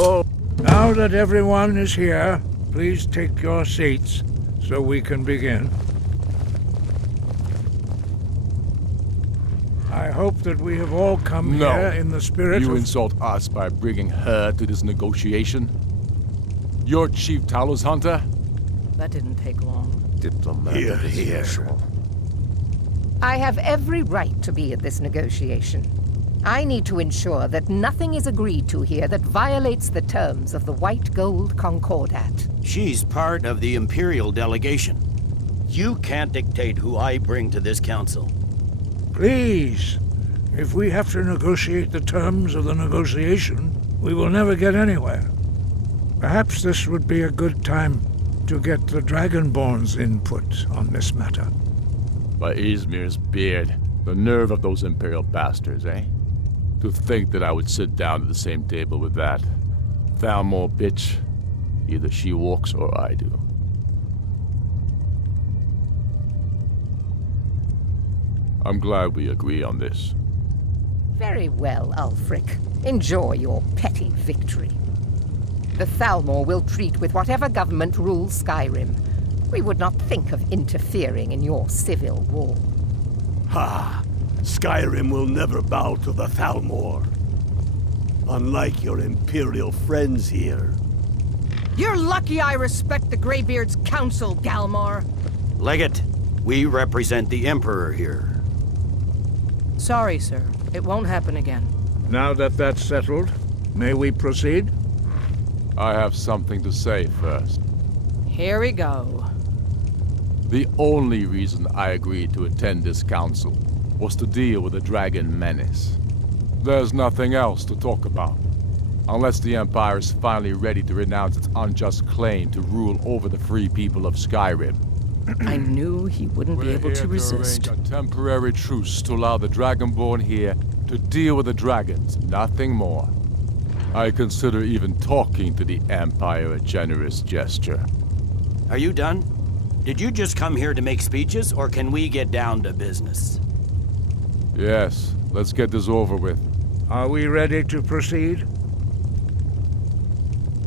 all... Now that everyone is here, please take your seats so we can begin. I hope that we have all come here in the spirit You of... insult us by bringing her to this negotiation? You're Chief Talos Hunter? That didn't take long. Diplomatic as usual. I have every right to be at this negotiation. I need to ensure that nothing is agreed to here that violates the terms of the White Gold Concordat. She's part of the Imperial delegation. You can't dictate who I bring to this council. Please, if we have to negotiate the terms of the negotiation, we will never get anywhere. Perhaps this would be a good time to get the Dragonborn's input on this matter. By Ysmir's beard, the nerve of those Imperial bastards, eh? To think that I would sit down at the same table with that 𝙂𝙧𝙞𝙣𝙙 bitch. Either she walks or I do. I'm glad we agree on this. Very well, Ulfric. Enjoy your petty victory. The Thalmor will treat with whatever government rules Skyrim. We would not think of interfering in your civil war. Ha! Skyrim will never bow to the Thalmor. Unlike your Imperial friends here. You're lucky I respect the Greybeard's counsel, Galmar. Legate, we represent the Emperor here. Sorry, sir. It won't happen again. Now that that's settled, may we proceed? I have something to say first. Here we go. The only reason I agreed to attend this council was to deal with the dragon menace. There's nothing else to talk about. Unless the Empire is finally ready to renounce its unjust claim to rule over the free people of Skyrim. I knew he wouldn't be able to resist. Arrange a temporary truce to allow the Dragonborn here to deal with the dragons, nothing more. I consider even talking to the Empire a generous gesture. Are you done? Did you just come here to make speeches, or can we get down to business? Yes, let's get this over with. Are we ready to proceed?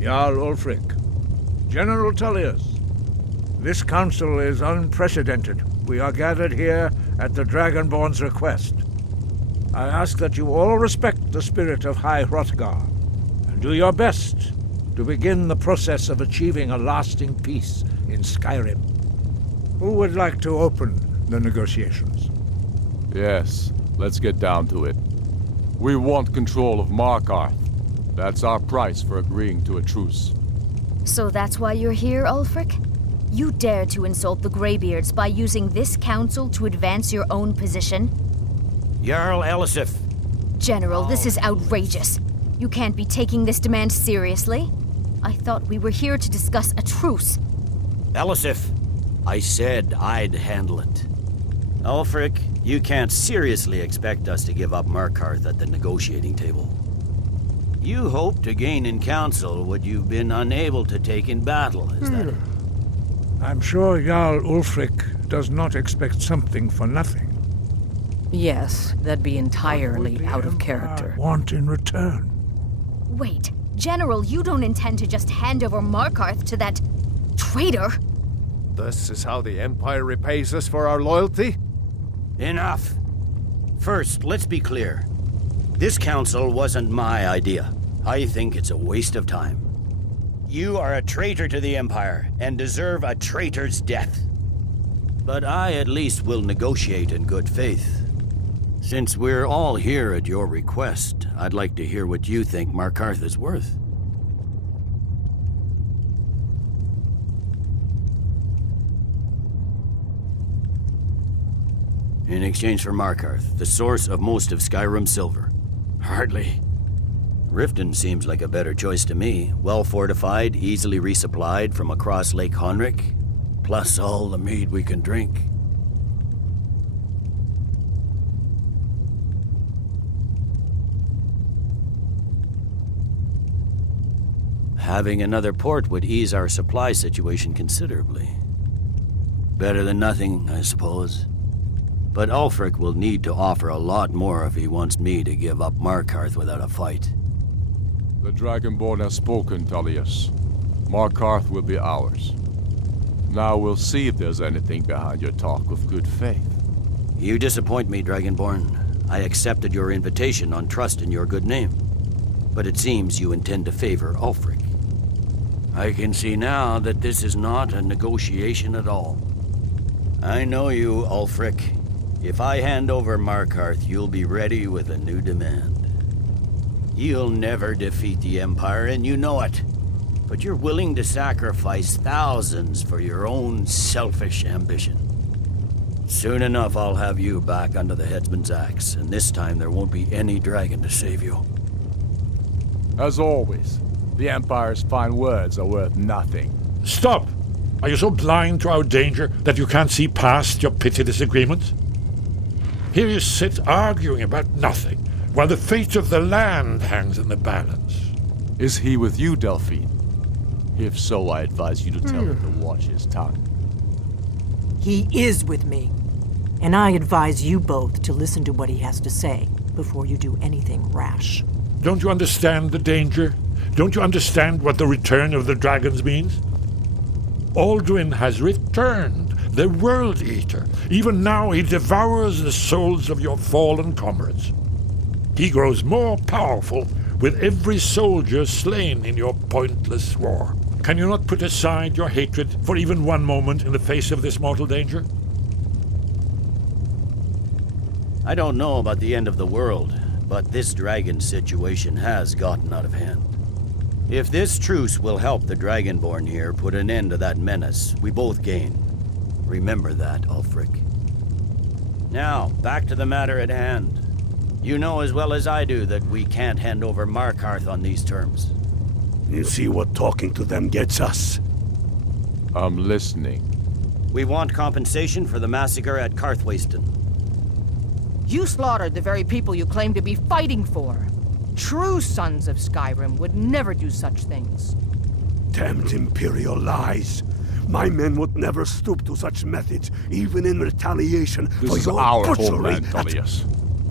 Jarl Ulfric, General Tullius, this council is unprecedented. We are gathered here at the Dragonborn's request. I ask that you all respect the spirit of 𝙂𝙧𝙤𝙑 and do your best to begin the process of achieving a lasting peace in Skyrim. Who would like to open the negotiations? Yes, let's get down to it. We want control of Markarth. That's our price for agreeing to a truce. So that's why you're here, Ulfric? You dare to insult the Greybeards by using this council to advance your own position? Jarl Elisif. General, this is outrageous. You can't be taking this demand seriously. I thought we were here to discuss a truce. Elisif, I said I'd handle it. Ulfric, you can't seriously expect us to give up Markarth at the negotiating table. You hoped to gain in council what you've been unable to take in battle, is that it? I'm sure Jarl Ulfric does not expect something for nothing. Yes, that'd be entirely out of character. Want in return? Wait, General, you don't intend to just hand over Markarth to that traitor? This is how the Empire repays us for our loyalty? Enough. First, let's be clear. This council wasn't my idea. I think it's a waste of time. You are a traitor to the Empire and deserve a traitor's death. But I at least will negotiate in good faith. Since we're all here at your request, I'd like to hear what you think Markarth is worth. In exchange for Markarth, the source of most of Skyrim's silver. Hardly. Riften seems like a better choice to me. Well fortified, easily resupplied from across Lake Honric, plus all the mead we can drink. Having another port would ease our supply situation considerably. Better than nothing, I suppose. But Ulfric will need to offer a lot more if he wants me to give up Markarth without a fight. The Dragonborn has spoken, Tullius. Markarth will be ours. Now we'll see if there's anything behind your talk of good faith. You disappoint me, Dragonborn. I accepted your invitation on trust in your good name. But it seems you intend to favor Ulfric. I can see now that this is not a negotiation at all. I know you, Ulfric. If I hand over Markarth, you'll be ready with a new demand. You'll never defeat the Empire, and you know it. But you're willing to sacrifice thousands for your own selfish ambition. Soon enough, I'll have you back under the headsman's axe, and this time there won't be any dragon to save you. As always, the Empire's fine words are worth nothing. Stop! Are you so blind to our danger that you can't see past your petty disagreements? Here you sit arguing about nothing, while the fate of the land hangs in the balance. Is he with you, Delphine? If so, I advise you to tell him to watch his tongue. He is with me, and I advise you both to listen to what he has to say before you do anything rash. Don't you understand the danger? Don't you understand what the return of the dragons means? 𝙂𝙧 has returned, the World Eater. Even now he devours the souls of your fallen comrades. He grows more powerful with every soldier slain in your pointless war. Can you not put aside your hatred for even one moment in the face of this mortal danger? I don't know about the end of the world, but this dragon situation has gotten out of hand. If this truce will help the Dragonborn here put an end to that menace, we both gain. Remember that, Ulfric. Now, back to the matter at hand. You know as well as I do that we can't hand over Markarth on these terms. You see what talking to them gets us? I'm listening. We want compensation for the massacre at 𝙂𝙧𝙞𝙣𝙘. You slaughtered the very people you claim to be fighting for. True sons of Skyrim would never do such things. Damned Imperial lies. My men would never stoop to such methods, even in retaliation for This is your our butchery. homeland, Tullius.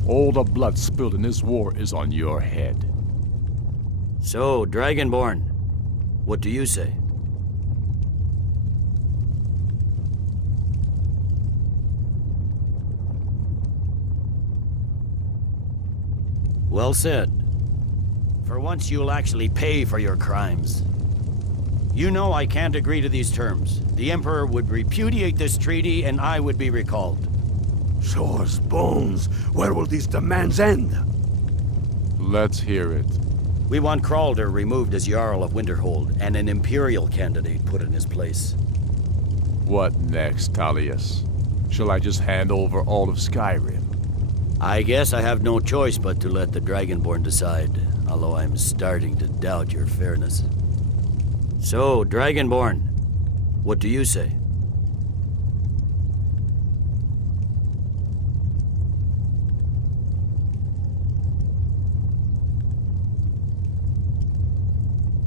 All the blood spilled in this war is on your head. So, Dragonborn, what do you say? Well said. For once you'll actually pay for your crimes. You know I can't agree to these terms. The Emperor would repudiate this treaty and I would be recalled. Swords, bones, where will these demands end? Let's hear it. We want Kralder removed as Jarl of Winterhold and an Imperial candidate put in his place. What next, Tullius? Shall I just hand over all of Skyrim? I guess I have no choice but to let the Dragonborn decide, although I'm starting to doubt your fairness. So, Dragonborn, what do you say?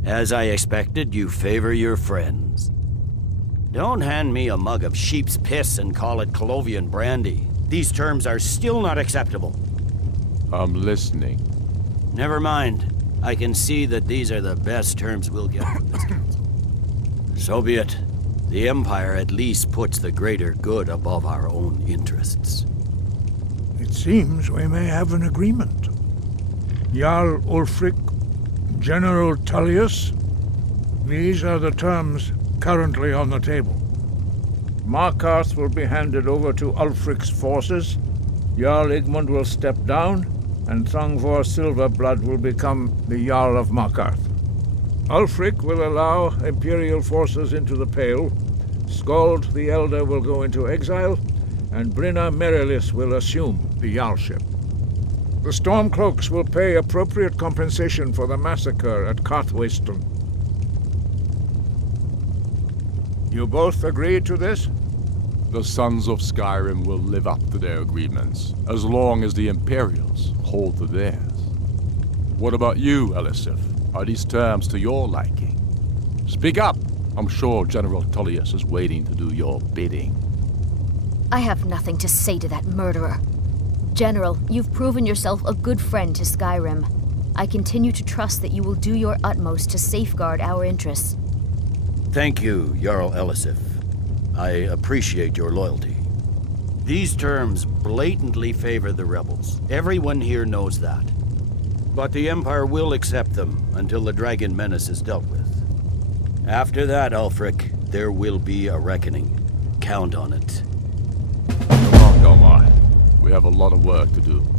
As I expected, you favor your friends. Don't hand me a mug of sheep's piss and call it Colovian brandy. These terms are still not acceptable. I'm listening. Never mind. I can see that these are the best terms we'll get from this council. So be it. The Empire at least puts the greater good above our own interests. It seems we may have an agreement. Jarl Ulfric, General Tullius, these are the terms currently on the table. Markarth will be handed over to Ulfric's forces, Jarl Ygmund will step down, and Thongvor Silverblood will become the Jarl of Markarth. Ulfric will allow Imperial forces into the Pale, Skald the Elder will go into exile, and Brynna Merilis will assume the Jarlship. The Stormcloaks will pay appropriate compensation for the massacre at 𝙂𝙧𝙞𝙣𝙘. You both agree to this? The sons of Skyrim will live up to their agreements, as long as the Imperials hold to theirs. What about you, Elisif? Are these terms to your liking? Speak up! I'm sure General Tullius is waiting to do your bidding. I have nothing to say to that murderer. General, you've proven yourself a good friend to Skyrim. I continue to trust that you will do your utmost to safeguard our interests. Thank you, Jarl Elisif. I appreciate your loyalty. These terms blatantly favor the rebels. Everyone here knows that. But the Empire will accept them until the Dragon Menace is dealt with. After that, Ulfric, there will be a reckoning. Count on it. Come on, Ďāł̤. We have a lot of work to do.